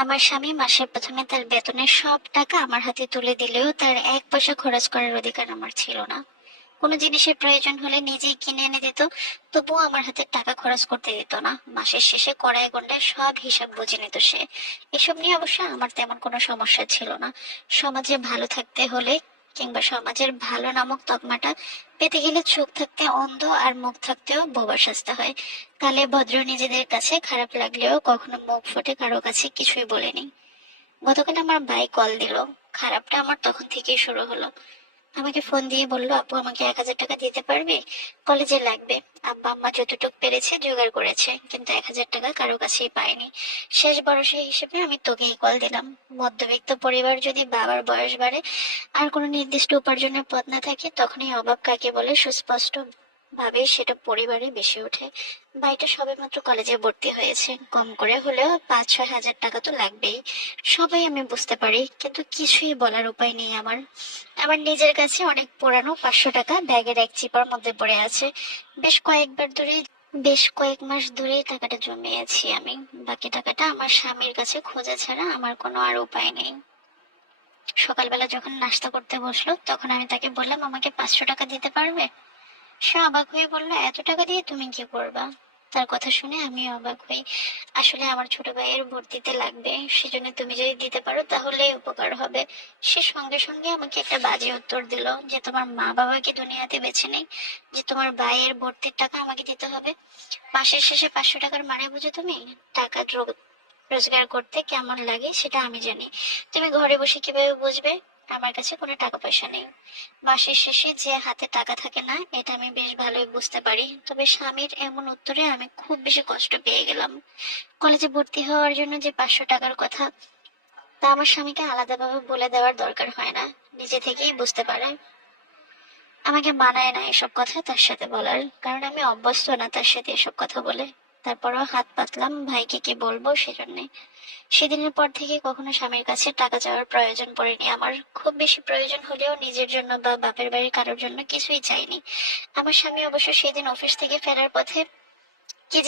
আমার স্বামী মাসের প্রথমে তার বেতনের সব টাকা আমার হাতে তুলে দিলেও তার এক পয়সা খরচ করার অধিকার আমার ছিল না। কোনো জিনিসের প্রয়োজন হলে নিজেই কিনে এনে দিত, তবুও আমার হাতে টাকা খরচ করতে দিত না। মাসের শেষে কড়ায় গন্ডায় সব হিসাব বুঝে নিত সে। এসব নিয়ে অবশ্য আমার তেমন কোনো সমস্যা ছিল না। সমাজে ভালো থাকতে হলে কিংবা সমাজের ভালো নামক তকমাটা পেতে গেলে চোখ থাকতে অন্ধ আর মুখ থাকতেও বোবা সাজতে হয়। কালে ভদ্র নিজেদের কাছে খারাপ লাগলেও কখনো মুখ ফুটে কারো কাছে কিছুই বলেনি। গতকাল আমার ভাই কল দিল। খারাপটা আমার তখন থেকেই শুরু হলো। আমাকে ফোন দিয়ে বললো, আপু আমাকে 1,000 টাকা দিতে পারবে? কলেজে লাগবে। আব্বা আম্মা যতটুক পেরেছে জোগাড় করেছে, কিন্তু 1,000 টাকা কারো কাছেই পায়নি। শেষ ভরসা হিসেবে আমি তোকেই কল দিলাম। মধ্যবিত্ত পরিবার যদি বাবার বয়স বাড়ে আর কোনো নির্দিষ্ট উপার্জনের পথ না থাকে, তখনই অভাব কাকে বলে সুস্পষ্ট ভাবে সেটা পরিবারে বেশি ওঠে। ভাইটা সবেমাত্র কলেজে ভর্তি হয়েছে, কম করে হলেও 5-6 হাজার টাকা তো লাগবেই। সবাই আমি বুঝতে পারি, কিন্তু কিছুই বলার উপায় নেই আমার। আমার নিজের কাছে অনেক পুরানো 500 টাকা ব্যাগের এক চিপার মধ্যে পড়ে আছে। বেশ কয়েকবার ধরে বেশ কয়েক মাস ধরেই টাকাটা জমিয়েছি আমি। বাকি টাকাটা আমার স্বামীর কাছে খোঁজা ছাড়া আমার কোনো আর উপায় নেই। সকালবেলা যখন নাস্তা করতে বসলো, তখন আমি তাকে বললাম, আমাকে 500 টাকা দিতে পারবে? সে অবাক হয়ে বলল, এত টাকা দিয়ে তুমি কি করবা? তার কথা শুনে আমি অবাক হই। আসলে আমার ছোট ভাইয়ের ভর্তিতে লাগবে, সেজন্য তুমি যদি দিতে পারো তাহলে উপকার হবে। সে সঙ্গে সঙ্গে আমাকে একটা বাজে উত্তর দিল যে, তোমার মা বাবা কি দুনিয়াতে বেঁচে নেই যে তোমার ভাইয়ের ভর্তির টাকা আমাকে দিতে হবে? মাসের শেষে 500 টাকার মানে বুঝো তুমি? টাকা রোজগার করতে কেমন লাগে সেটা আমি জানি। তুমি ঘরে বসে কিভাবে বুঝবে? আমার কাছে কোনো টাকা পয়সা নেই। মাসের শেষে যে হাতে টাকা থাকে না, এটা আমি বেশ ভালোই বুঝতে পারি। তবে স্বামীর এমন উত্তরে আমি খুব বেশি কষ্ট পেয়ে গেলাম। কলেজে ভর্তি হওয়ার জন্য যে 500 টাকার কথা, তা আমার স্বামীকে আলাদাভাবে বলে দেওয়ার দরকার হয় না, নিজে থেকেই বুঝতে পারে। আমাকে মানায় না এসব কথা তার সাথে বলার, কারণ আমি অভ্যস্ত না তার সাথে এসব কথা বলে। তারপরও হাত পাতলাম, ভাইকে কি বলবো সেজন্যে। সেদিনের পর থেকে কখনো স্বামীর কাছে টাকা চাওয়ার প্রয়োজন পড়েনি আমার। খুব বেশি প্রয়োজন হলেও নিজের জন্য বা বাপের বাড়ির কারোর জন্য কিছুই চাইনি। আমার স্বামী অবশ্য সেদিন অফিস থেকে ফেরার পথে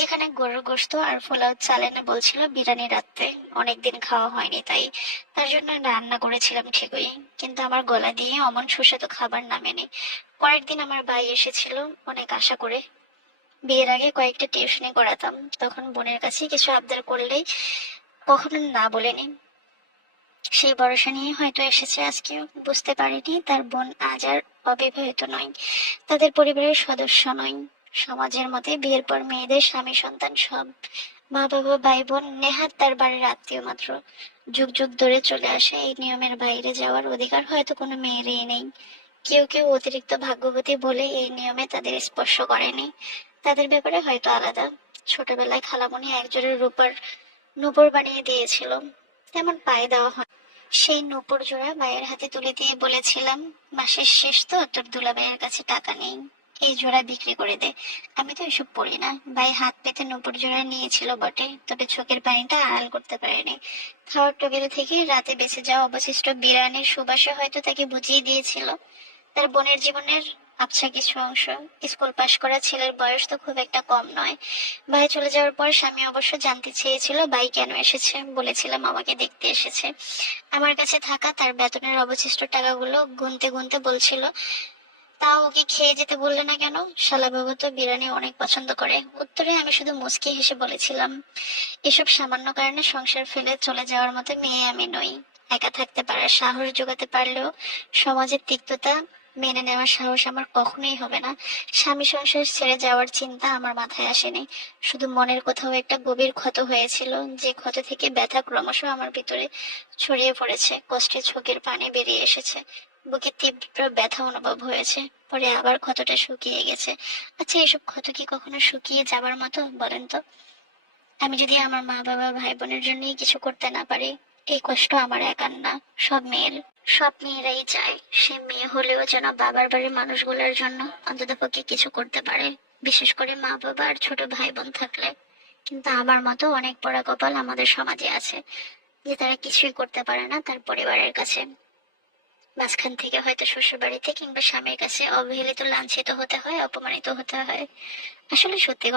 যেখানে গরুর গোশত আর পোলাও চাল এনে বলছিল বিরিয়ানি রাখতে। অনেকদিন খাওয়া হয়নি, তাই তার জন্য রান্না করেছিলাম ঠিকই, কিন্তু আমার গলা দিয়ে অমন সুস্বাদু খাবার নামেনি। পরের দিন আমার ভাই এসেছিল অনেক আশা করে। বিয়ের আগে কয়েকটা টিউশনি করাতাম, তখন বোনের কাছে কিছু আবদার করলেই কখনো না বলেনি। সেই ভরসা নিয়ে হয়তো এসেছে আজকেও। বুঝতে পারিনি তার বোন আজ আর অবিবাহিত নয়, তাদের পরিবারের সদস্য নয়। সমাজের মতে বিয়ের পর মেয়েদের স্বামী সন্তান সব, মা বাবা ভাই বোন নেহাত তার বাড়ির আত্মীয় মাত্র। যুগ যুগ ধরে চলে আসে এই নিয়মের বাইরে যাওয়ার অধিকার হয়তো কোনো মেয়েরই নেই। কেউ কেউ অতিরিক্ত ভাগ্যবতী বলে এই নিয়মে তাদের স্পর্শ করেনি। তাদের ব্যাপারে হয়তো আলাদা। ছোটবেলায় খালামণি একজোড়া রূপার নূপুর বানিয়ে দিয়েছিল, তেমন পায়ে দেওয়া হয়। সেই নূপুর জোড়া ভাইয়ের হাতে তুলে দিয়ে বলেছিলাম, মাসের শেষ তো, তোর দুলাভাইয়ের কাছে টাকা নেই, এই জোড়া বিক্রি করে দে। আমি তো এসব পড়ি না। ভাই হাত পেতে নূপুর জোড়া নিয়েছিল বটে, তবে চোখের পানিটা আড়াল করতে পারেনি। খাওয়ার টেবিল থেকে রাতে বেঁচে যাওয়া অবশিষ্ট বিরিয়ানির সুবাসে হয়তো তাকে বুঝিয়ে দিয়েছিল তার বোনের জীবনের আবছা কিছু অংশ। স্কুল পাশ করা ছেলের বয়স তো খুব একটা কম নয়। ভাই চলে যাওয়ার পর স্বামী অবশ্য জানতে চেয়েছিল ভাই কেন এসেছে। বলেছিলাম আমাকে দেখতে এসেছে। আমার কাছে থাকা তার বেতনের অবশিষ্ট টাকাগুলো গুনতে গুনতে বলছিল, তা ওকে খেয়ে যেতে বললে না কেন? শালাবাবু তো বিরিয়ানি অনেক পছন্দ করে। উত্তরে আমি শুধু মুচকি হেসে বলেছিলাম, এসব সামান্য কারণে সংসার ফেলে চলে যাওয়ার মতো মেয়ে আমি নই। একা থাকতে পারার সাহস জোগাতে পারলেও সমাজের তিক্ততা মেনে নেওয়ার সাহস আমার কখনোই হবে না। স্বামী সংসার ছেড়ে যাওয়ার চিন্তা আমার মাথায় আসেনি। শুধু মনের কোথাও একটা গভীর ক্ষত হয়েছিল, যে ক্ষত থেকে ব্যথা ক্রমশ আমার ভিতরে ছড়িয়ে পড়েছে। কষ্টে চোখের পানি বেরিয়ে এসেছে, বুকে তীব্র ব্যথা অনুভব হয়েছে। পরে আবার ক্ষতটা শুকিয়ে গেছে। আচ্ছা, এসব ক্ষত কি কখনো শুকিয়ে যাবার মতো, বলেন তো? আমি যদি আমার মা বাবা ভাই বোনের জন্যই কিছু করতে না পারি, এই কষ্ট আমার একার না, সব মেয়ের। সব মেয়েরাই চায় সে মেয়ে হলেও যেন বাবার বাড়ির মানুষগুলোর জন্য অন্ততপক্ষে কিছু করতে পারে, বিশেষ করে মা বাবা আর ছোট ভাই বোন থাকলে। কিন্তু আমার মতো অনেক পোড়া কপাল আমাদের সমাজে আছে, যে তারা কিছুই করতে পারে না তার পরিবারের কাছে। মাঝখান থেকে হয়তো শ্বশুর বাড়িতে কিংবা স্বামীর কাছে অবহেলিত লাঞ্ছিত হতে হয়, অপমানিত হতে হয়। আসলে সত্যি